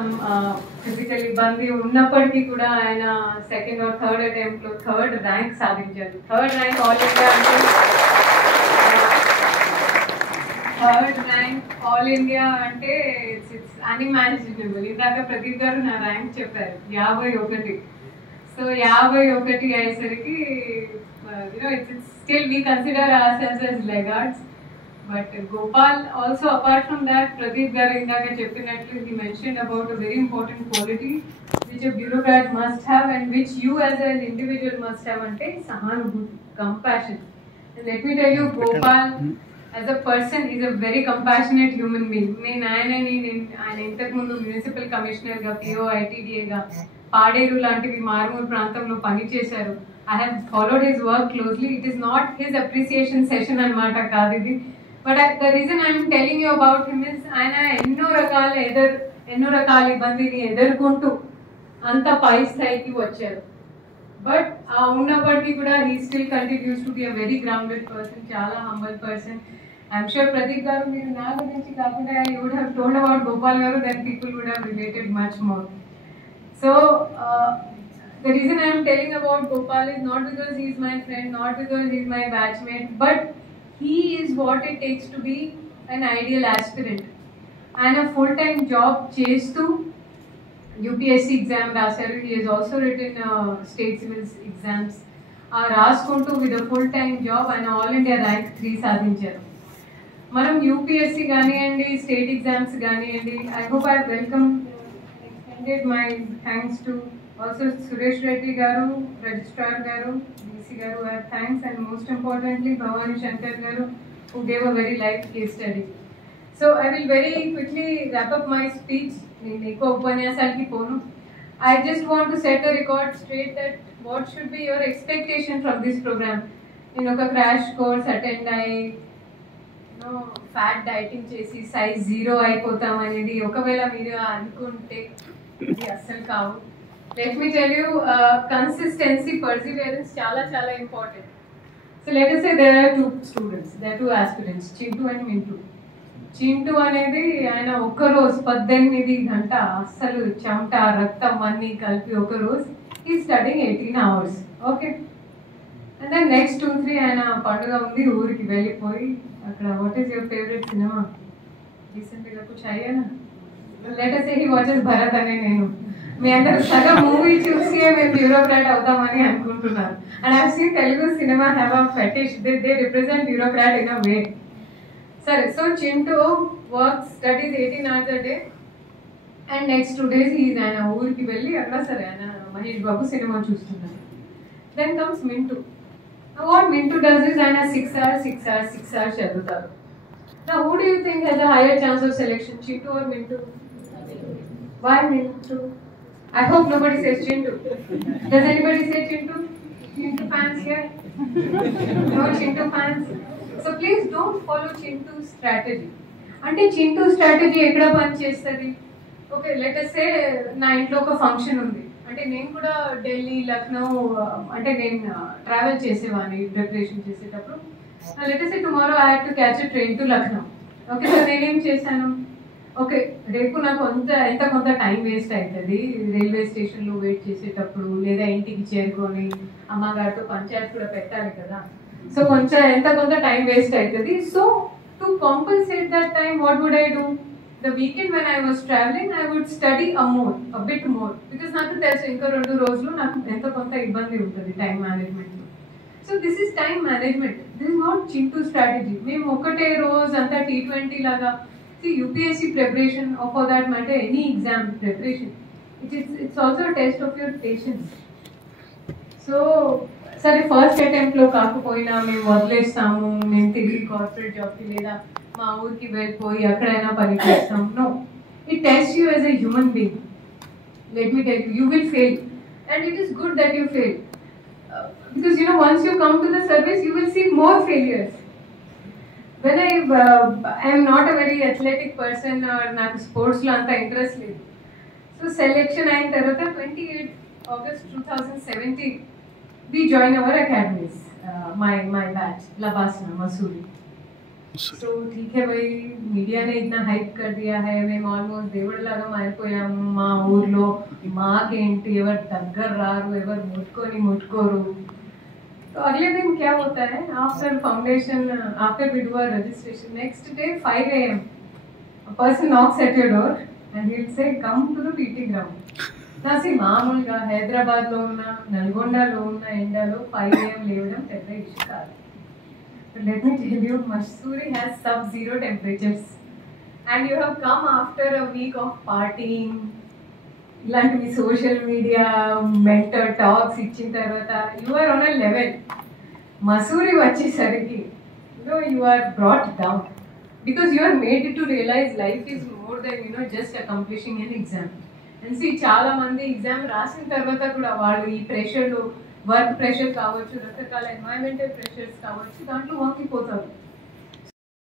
Some physical ఇబ్బంది ఉన్నప్పటికీ కూడా ఆయన సెకండ్ ఆర్ థర్డ్ అటెంప్ట్ లో థర్డ్ ర్యాంక్ సాధించారు. థర్డ్ ర్యాంక్ ఆల్ ఇండియా అంటే ఇట్స్ అన్ఇమాజినబుల్. ఇందాక ప్రదీప్ గారు నా ర్యాంక్ చెప్పారు 51. సో 51 అయ్యేసరికి still we consider ourselves as laggards. But Gopal also, apart from that, Pradeep garu indaka cheppinatlu, he mentioned about a very important quality which a bureaucrat must have and which you as an individual must have, ante sahanubhuti, compassion. And let me tell you, Gopal as a person is a very compassionate human being. నేను ఆయన ఇంతకు ముందు municipal commissioner గా PO ITDA గా పాడేరు లాంటివి మారుమూరు ప్రాంతంలో పనిచేశారు. I have followed his work closely. It is not his appreciation session anamata kaadu idi. But the reason I am telling you about him is ఆయన ఎన్నో రకాల ఇబ్బందిని ఎదుర్కొంటూ అంత పై స్థాయికి వచ్చారు. బట్ ఉన్నప్పటికీ కూడా he still continues to be a very grounded person, చాలా humble person. I'm sure Pradeep garu మీరు నా గురించి కాకుండా you would have told about Gopal garu, then people would have related much more. So the reason I am telling about Gopal is not because he is my friend, not because he is my batchmate, but he is what it takes to be an ideal aspirant. And a full-time job చేస్తూ UPSC exam రాశారు. He has also written state civils exams. రాసుకుంటూ with a full-time job and all India rank 3 సాధించారు. మనం UPSC కానివ్వండి, state exams కానివ్వండి, I hope I extended my thanks to also Suresh Reddy garu, Registrar garu, DC garu, I have thanks, and most importantly Bhavani Shankar garu, who gave a very live case study. So I will very quickly wrap up my speech. Niko upanyasalki ponu. I just want to set a record straight that what should be your expectation from this program. Oka crash course attend fat dieting chesi size 0 అయిపోతాం అనేది ఒకవేళ మీరు అనుకుంటే ఇది అస్సలు కావు. Let me tell you, consistency, perseverance, chala important. So let us say there are 2 students, there are 2 aspirants, Chintu and Mintu. Chintu అనేది ఆయన ఒక రోజు 18 గంట అస్సలు చెమట రక్తం అన్ని కలిపి ఒక రోజు he is studying 18 hours. Okay. And then next 2-3 ఆయన పండుగ ఉంది ఊరికి వెళ్ళిపోయి అక్కడ what is your favorite cinema? Recently kuch aaya na? Let us say he watches Bharat అనే నేను. మీ అందరూ సగం మూవీ చూసి మేము బ్యూరోక్రాట్ అవుతామని అనుకుంటున్నారు. And I seen Telugu cinema have a fetish, they represent bureaucrat in a way. సరే, so Chintu work studies 18 hours a day and next 2 days ఆయన ఊరికి వెళ్ళి అక్కడ సరే ఆయన మహేష్ బాబు సినిమా చూస్తున్నారు. Then comes Mintu. What Mintu does is ఆయన 6 hours చదువుతారు. Now who do you think has a higher chance of selection, Chintu or Mintu? Why Mintu? I hope nobody says Chintu. Does anybody say Chintu? Chintu fans here? No Chintu fans? So please don't follow Chintu's strategy. Ante Chintu strategy ekkada pani chestadi? Okay, let us say na intlo oka function undi. Ante nenu kuda Delhi, Lucknow ante nenu travel chesevani preparation chesetappudu. Let us say tomorrow I have to catch a train to Lucknow. Okay, so nenu em chesanu? Okay, రేపు నాకు కొంత time waste అవుతుంది railway స్టేషన్లో wait చేసేటప్పుడు, లేదా ఇంటికి చేరుకొని అమ్మగారితో పంచాయత్ కూడా పెట్టాలి కదా. సో కొంత టైం వేస్ట్ అవుతుంది. So to compensate that time what would I do? The weekend when I was travelling I would study a bit more, because నాకు తెలుసు ఇంకా 2 రోజులు నాకు కొంత ఇబ్బంది ఉంటుంది టైం మేనేజ్మెంట్లో. So this is time management, this is not Chintu strategy. మేము ఒకటే రోజు అంతా T20 లాగా. See, UPSC preparation, or for that matter any exam preparation, it's also a test of your patience. So సరే, ఫస్ట్ అటెంప్ట్లో కాకపోయినా మేము వదిలేస్తాము, మేము తిరిగి కార్పొరేట్ జాబ్కి లేదా మా ఊరికి వెళ్ళిపోయి ఎక్కడైనా పని చేస్తాం. No, it test you as a human being. Let me tell you will fail and it is good that you fail, because once you come to the service you will see more failures. When I am not a very athletic person or నాకు స్పోర్ట్స్లో అంత interest లేదు. So selection అయిన తర్వాత 28 August 2017 we join our academies, my batch, Labasna, Masuri. So ठीक है भाई, media ने इतना हाइप कर दिया है, మేము ఆల్మోస్ట్ దేవుడిలాగా మారిపోయాము. మా ఊర్లో మాకేంటి, ఎవరు దగ్గర రారు, ఎవరు ముట్టుకోరు. तो अगले दिन क्या होता है, after foundation, after we do our registration, next day 5 AM a person knocks at your door and he'll say come to the PT ground. నాసి మామూలుగా హైదరాబాద్లో ఉన్న, నల్గొండలో ఉన్న ఎండలో 5 AM లేవడం పెద్ద ఇష్యూ కాదు. Let me tell you, Mussoorie has sub-zero temperatures and you have come after a week of partying. ఇలాంటివి సోషల్ మీడియా మెంటర్ టాక్స్ ఇచ్చిన తర్వాత you are on a level. Mussoorie వచ్చేసరికి you are brought down because you are made to realise life is more than just accomplishing an exam. And see చాలా మంది exam రాసిన తర్వాత కూడా వాళ్ళు ఈ ప్రెషర్లు, వర్క్ ప్రెషర్ కావచ్చు, రకరకాల ఎన్వైరన్మెంటల్ ప్రెషర్స్ కావచ్చు, దాంట్లో వంగిపోతారు.